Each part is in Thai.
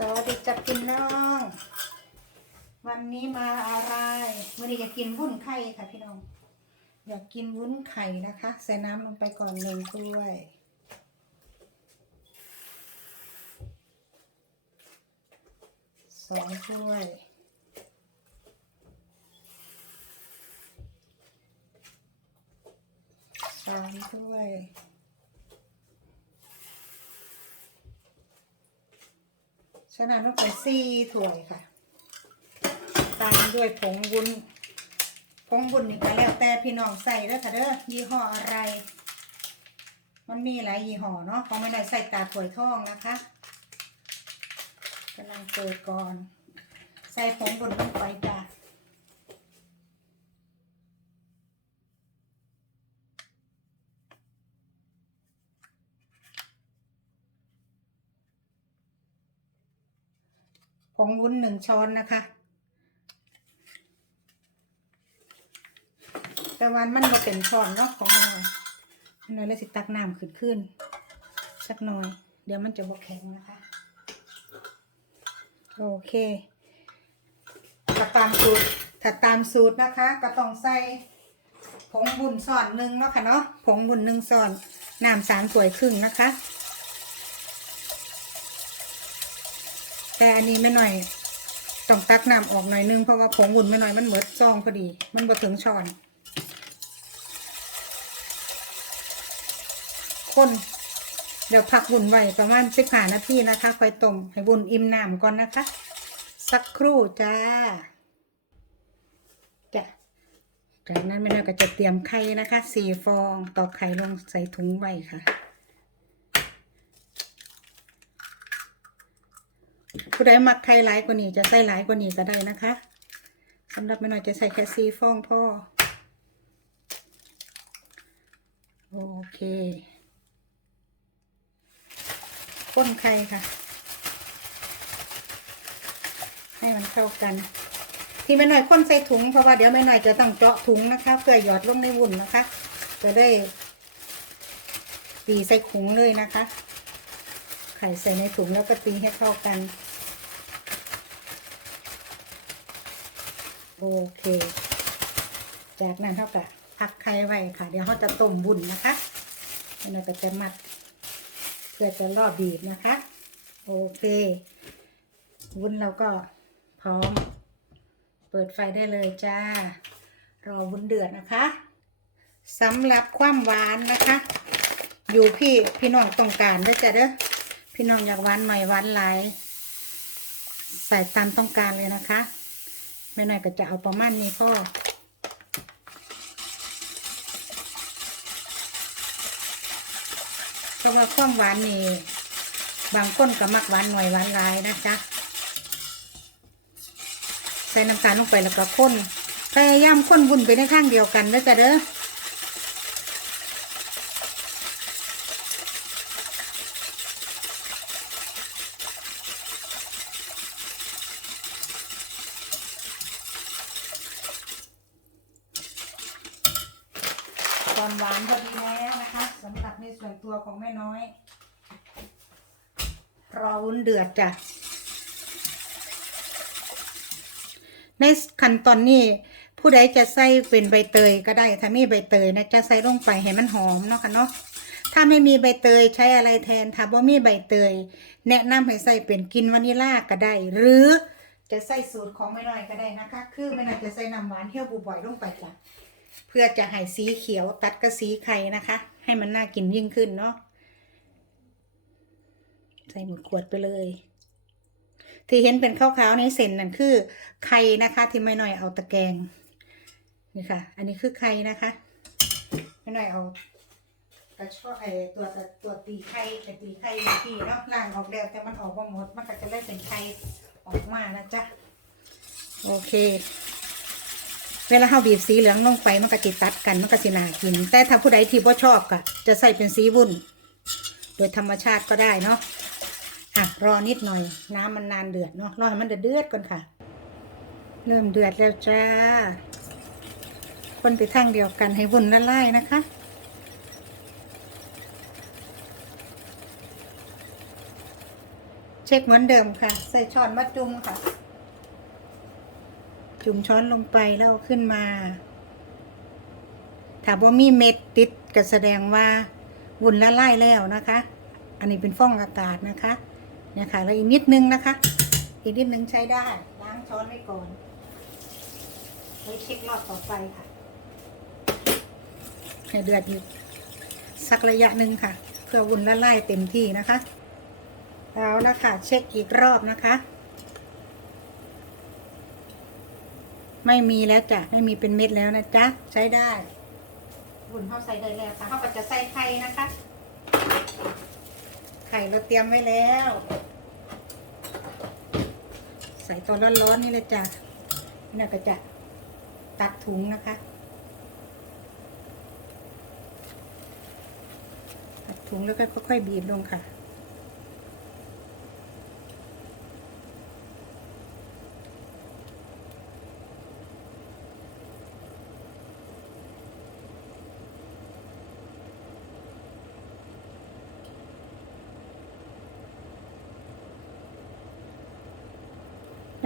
สวัสดีจับกินน้อง วันนี้มาอะไรมื่อนี้อยากกินวุ้นไข่ค่ะพี่น้อง อยากกินวุ้นไข่นะคะ ใส่น้ำลงไปก่อนหนึ่งถ้วย สองถ้วยสามถ้วย ฉะนั้นลงไปสี่ถ้วยค่ะ ตามด้วยผงวุ้น ผงวุ้นนี่ก็แล้วแต่พี่น้องใส่แล้วค่ะเด้อยี่ห้ออะไร มันมีหลายยี่ห้อเนาะเขาไม่ได้ใส่ตาถ้วยทองนะคะกำลังเปิดก่อน ใส่ผงวุ้นลงไปจ้ะ ผงวุ้นหนึ่งช้อนนะคะ แต่วันมันบ่เป็นช้อนเนาะของเราอันนี้เลยสิตักน้ำขึ้นขึ้นสักหน่อย เดี๋ยวมันจะบ่แข็งนะคะ โอเคถ้าตามสูตรถ้าตามสูตรนะคะ ก็ต้องใส่ผงบุญส่อนหนึ่งเนาะค่ะเนาะผงบุญหนึ่งส่อนน้ำสามถ้วยครึ่งนะคะ แต่อันนี้ไม่หน่อยต้องตักน้ำออกหน่อยนึงเพราะว่าผงวุ่นไม่หน่อยมันเหมือนซองพอดี มันบ่ถึงช้อนคนเดี๋ยวพักวุ่นไว้ประมาณสิบห้านาทีนะคะคอยต้มให้วุ่นอิ่มน้ำก่อนนะคะ สักครู่จ้าจ้ะจากนั้นไม่น่อยก็จะเตรียมไข่นะคะสี่ฟองตอกไข่ลงใส่ถุงไว้ค่ะ ผู้ใดมักไข่หลายกว่านี้จะใส่หลายกว่านี้ก็ได้นะคะสำหรับแม่น้อยจะใส่แค่ซีฟองพ่อ โอเคก้นไข่ค่ะ ให้มันเข้ากัน ที่แม่น้อยข้นใส่ถุงเพราะว่าเดี๋ยวแม่น้อยจะต้องเจาะถุงนะคะ เพื่อหยอดลงในวุ้นนะคะ จะได้ตีใส่ถุงเลยนะคะ ไข่ใส่ในถุงแล้วก็ตีให้เข้ากัน โอเค จากนั้นเท่ากับพักไข่ไว้ค่ะ เดี๋ยวเขาจะต้มบุญนะคะเราก็จะมัดเพื่อจะรอบบีบนะคะ โอเค วุ้นเราก็พร้อม เปิดไฟได้เลยจ้า รอวุ้นเดือดนะคะสำหรับความหวานนะคะ อยู่พี่พี่น้องต้องการด้วยจ้ะเด้อพี่น้องอยากหวานหน่อยหวานหลายใส่ตามต้องการเลยนะคะ แม่หน่อยก็จะเอาประมาณนี้พ่อเพราะว่าความหวานนี่บางคนก็มักหวานหน่อยหวานลายนะจ๊ะใส่น้ำตาลลงไปแล้วก็ข้นพยายามข้นบุญไปในข้างเดียวกันนะจ๊ะเด้อ ตอนหวานพอดีแล้วนะคะสำหรับในส่วนตัวของแม่น้อย รอวุ้นเดือดจ้ะ ในขั้นตอนนี้ผู้ใดจะใส่เป็นใบเตยก็ได้ถ้ามีใบเตยนะจะใส่ลงไปให้มันหอมเนาะค่ะเนาะถ้าไม่มีใบเตยใช้อะไรแทนถ้าบ่มีใบเตย แนะนำให้ใส่เป็นกินวานิลลาก็ได้ หรือจะใส่สูตรของแม่น้อยก็ได้นะคะ คือแม่น้อยจะใส่น้ำหวานเที่ยวบุบ่อยลงไปจ้ะ เพื่อจะให้สีเขียวตัดกับสีไข่นะคะ ให้มันน่ากินยิ่งขึ้นเนาะใส่หมดขวดไปเลย ที่เห็นเป็นขาวๆในเส้นนั่นคือไข่นะคะ ที่ไม่น้อยเอาตะแกรงนี่ค่ะ อันนี้คือไข่นะคะ ไม่น้อยเอากระชอกไอตัวตัวตัวตีไข่แต่ตีไข่ที่เนาะล่างออกแล้วแต่มันออกมาหมดมันก็จะได้เป็นไข่ออกมานะจ๊ะโอเค เวลาเราบีบสีเหลืองลงไปมันก็จิตัดกันมันก็สินากิน แต่ถ้าผู้ใดที่บ่ชอบก็จะใส่เป็นสีวุ้นโดยธรรมชาติก็ได้เนาะอะรอนิดหน่อย น้ำมันนานเดือดเนาะรอให้มันเดือดเดือดก่อนค่ะ เริ่มเดือดแล้วจ้า คนไปทางเดียวกันให้วุ้นละลายนะคะเช็คเหมือนเดิมค่ะ ใส่ช้อนมาจุ่มค่ะ จุ่มช้อนลงไปแล้วเอาขึ้นมา ถ้าบ่มีเม็ดติดก็แสดงว่าวุ้นละลายแล้วนะคะ อันนี้เป็นฟองอากาศนะคะเนี่ยค่ะแล้วอีกนิดนึงนะคะ อีกนิดนึงใช้ได้ ล้างช้อนไว้ก่อนไว้เช็ครอบต่อไปค่ะให้เดือดอยู่สักระยะหนึ่งค่ะ เพื่อวุ้นละลายเต็มที่นะคะ แล้วนะคะเช็คอีกรอบนะคะ ไม่มีแล้วจ้ะไม่มีเป็นเม็ดแล้วนะจ๊ะใช้ได้วุ้นเข้าใส่ได้แล้วค่ะเขาก็จะใส่ไข่นะคะ ไข่เราเตรียมไว้แล้ว ใส่ตอนร้อนๆนี่เลยจ้ะนี่ก็จะตักถุงนะคะ ตักถุงแล้วก็ค่อยๆบีบลงค่ะ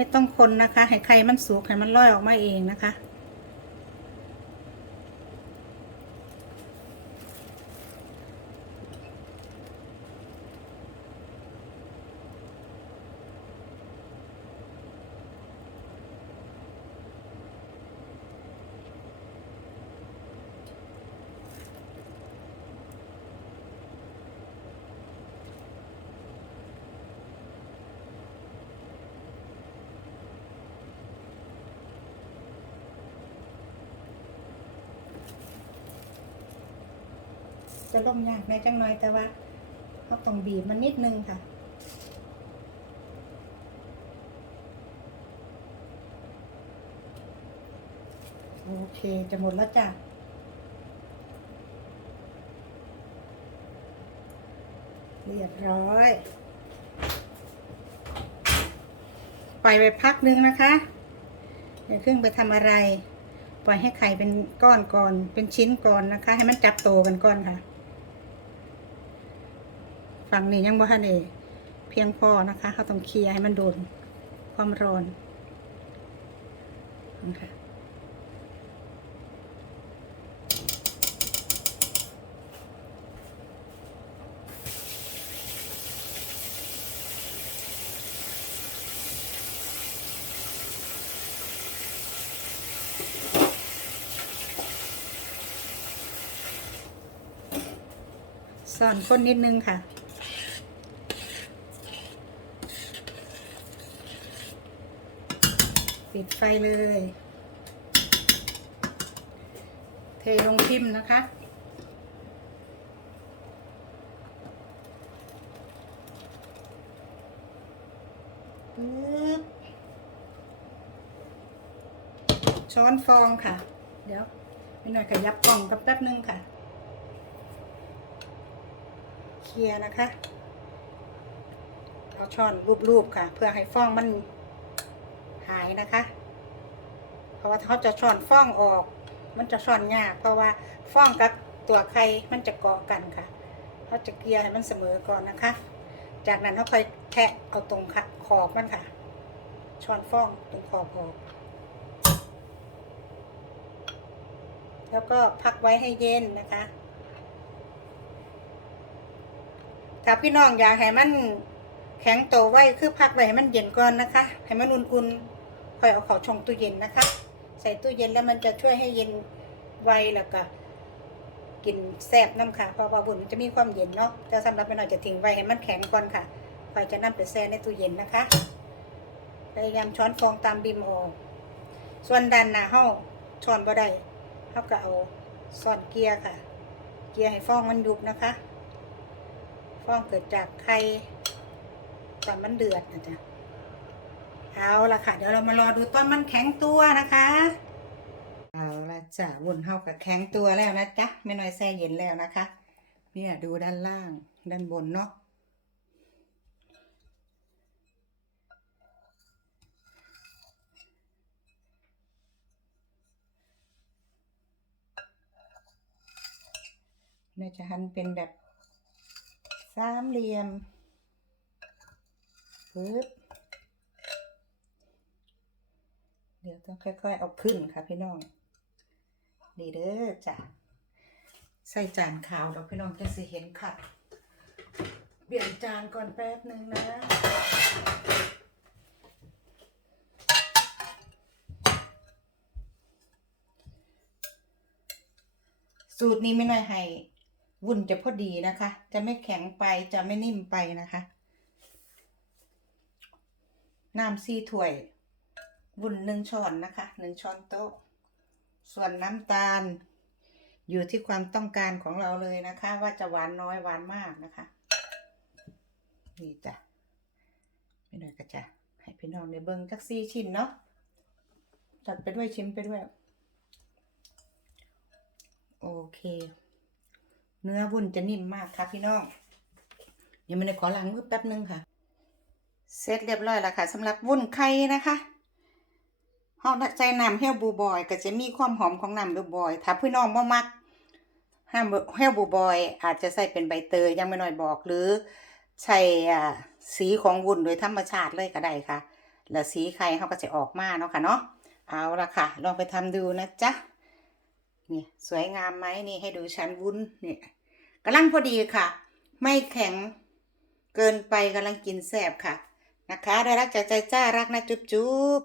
ไม่ต้องคนนะคะ ให้ไข่มันสุกให้มันลอยออกมาเองนะคะ จะลงยากแน่จังหน่อยแต่ว่าเขาต้องบีบมันนิดนึงค่ะโอเค จะหมดแล้วจ้ะเรียบร้อย ปล่อยไปพักนึงนะคะอย่าเพิ่งไปทำอะไร ปล่อยให้ไข่เป็นก้อนก่อน เป็นชิ้นก่อนนะคะ ให้มันจับโตกันก่อนค่ะ ฝั่งนี้ยังบ่ทันเอเพียงพอนะคะเขาต้องเคลียร์ให้มันโดนความร้อนนะคะซ่อนก้นนิดนึงค่ะ ปิดไฟเลย เทลงพิมพ์นะคะ ปึ๊บ ช้อนฟองค่ะ เดี๋ยวไม่หน่อยขยับกล่องกับแป๊บนึงค่ะ เคลียร์นะคะ เอาช้อนรูปๆค่ะ เพื่อให้ฟองมัน หายนะคะ เพราะว่าเขาจะช้อนฟ้องออก มันจะช้อนยาก เพราะว่าฟ้องกับตัวไข่มันจะเกาะกันค่ะเขาจะเกลี่ยให้มันเสมอก่อนนะคะ จากนั้นเขาค่อยแทะเอาตรงค่ะขอบมันค่ะช้อนฟ้องตรงขอบออกแล้วก็พักไว้ให้เย็นนะคะถ้าพี่น้องอยากให้มันแข็งโตไว้คือพักไว้ให้มันเย็นก่อนนะคะ ให้มันอุ่นๆ ค่อยเอาเขาชงตู้เย็นนะคะ ใส่ตู้เย็นแล้วมันจะช่วยให้เย็นไวแล้วก็กินแซ่บน้ำค่ะเพราะว่าบุญมันจะมีความเย็นเนาะแต่สำหรับแม่น้อยจะทิ้งไว้ให้มันแข็งก่อนค่ะค่อยจะนำไปแช่ในตู้เย็นนะคะพยายามช้อนฟองตามบิมออกส่วนด้านหนาเฮาช้อนบ่ได้เฮาก็เอาซ่อนเกียร์ค่ะ เกียร์ให้ฟองมันยุบนะคะ ฟองเกิดจากไข่ตอนมันเดือดนะจ๊ะ เอาละค่ะ เดี๋ยวเรามารอดูตอนมันแข็งตัวนะคะ เอาละจ้ะวุ้นเฮากับแข็งตัวแล้วนะจ๊ะไม่น้อยแช่เย็นแล้วนะคะ เนี่ยดูด้านล่างด้านบนเนาะเนี่ยจะหั่นเป็นแบบสามเหลี่ยมปึ๊บ เดี๋ยวต้องค่อย ๆ เอาขึ้นค่ะพี่น้องนี่เด้อจ้ะใส่จานขาวเดี๋ยวพี่น้องจะสิเห็นค่ะเปลี่ยนจานก่อนแป๊บหนึ่งนะสูตรนี้ไม่น้อยให้วุ่นจะพอดีนะคะ จะไม่แข็งไปจะไม่นิ่มไปนะคะ น้ำซีถ้วย วุ้นหนึ่งช้อนนะคะหนึ่งช้อนโต๊ะ ส่วนน้ำตาล อยู่ที่ความต้องการของเราเลยนะคะ ว่าจะหวานน้อยหวานมากนะคะ นี่จ้ะไม่น้อยก็จะให้พี่น้องในเบิ้งจักซี่ชิ้นเนาะจัดไปด้วยชิมไปด้วย โอเค เนื้อวุ้นจะนิ่มมากค่ะพี่น้องเดี๋ยวมันขอล้างมือแป๊บนึงค่ะ เสร็จเรียบร้อยแล้วค่ะสำหรับวุ้นไข่นะคะ เฮาใส่น้ำเฮลบูบอย ก็จะมีความหอมของน้ำบูบอย ถ้าพี่น้องบ่มักน้ำเฮลบูบอย อาจจะใส่เป็นใบเตยยังไม่น้อยบอกหรือใส่อ่าสีของวุ้นโดยธรรมชาติเลยก็ได้ค่ะ แล้วสีไข่เขาก็จะออกมาเนาะค่ะเนาะเอาละค่ะ ลองไปทำดูนะจ๊ะนี่สวยงามไหมนี่ให้ดูชั้นวุ้นเนี่ยกำลังพอดีค่ะ ไม่แข็งเกินไปกำลังกินแสบค่ะ นะคะได้รักจากใจจ้ารักนะจุ๊บจุ๊บ